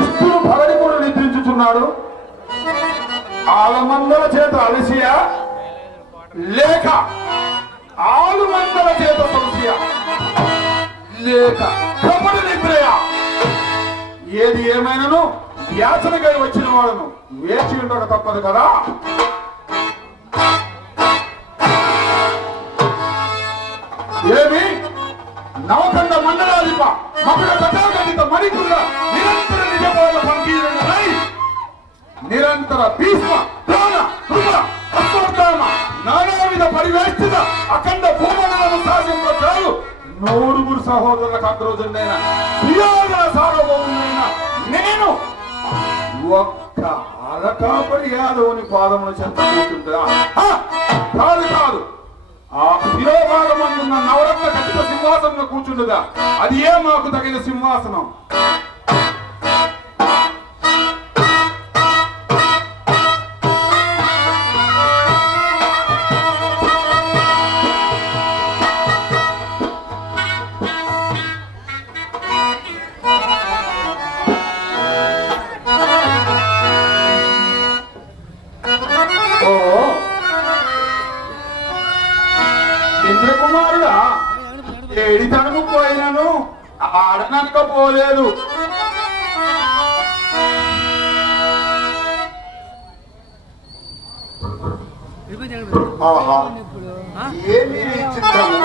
కృష్ణుడు పగడి కూడా నిద్రించుచున్నాడు. ఆలమందల చేత అలసియా లేక ఆలుమందల చేత సొలసియా లేక కపటి నిద్రయా? ఏది ఏమైనాను యాచనకై వచ్చిన వాడును వేచి ఉండక తప్పదు కదా. ఏమి నవకండ మండలాధిప మకుడ కథాగణిత మణికుల నిరంతర నిజపాల పంకీరణై నిరంతర భీష్మ ద్రోణ కృప అశ్వత్థామ నానావిధ పరివేష్టిత అఖండ భూమండలను శాసింపచాలు నూరుగురు సహోదరులకు అగ్రజుడైన సుయోధన సార్వభౌముడైన నేను ఒక్క అలకాపరి యాదవుని పాదమును చెంత కూర్చుంటా? కాదు కాదు, ఆ శిరోభాగమందున్న నవరత్న ఖచ్చిత సింహాసనంలో కూర్చుండదా? అది ఏ మాకు తగిన సింహాసనం? ఇంద్రకుమారుడా, ఏడితనము పోయినను ఆడనకపోలేదు. ఆహా, ఏమి చిత్రము!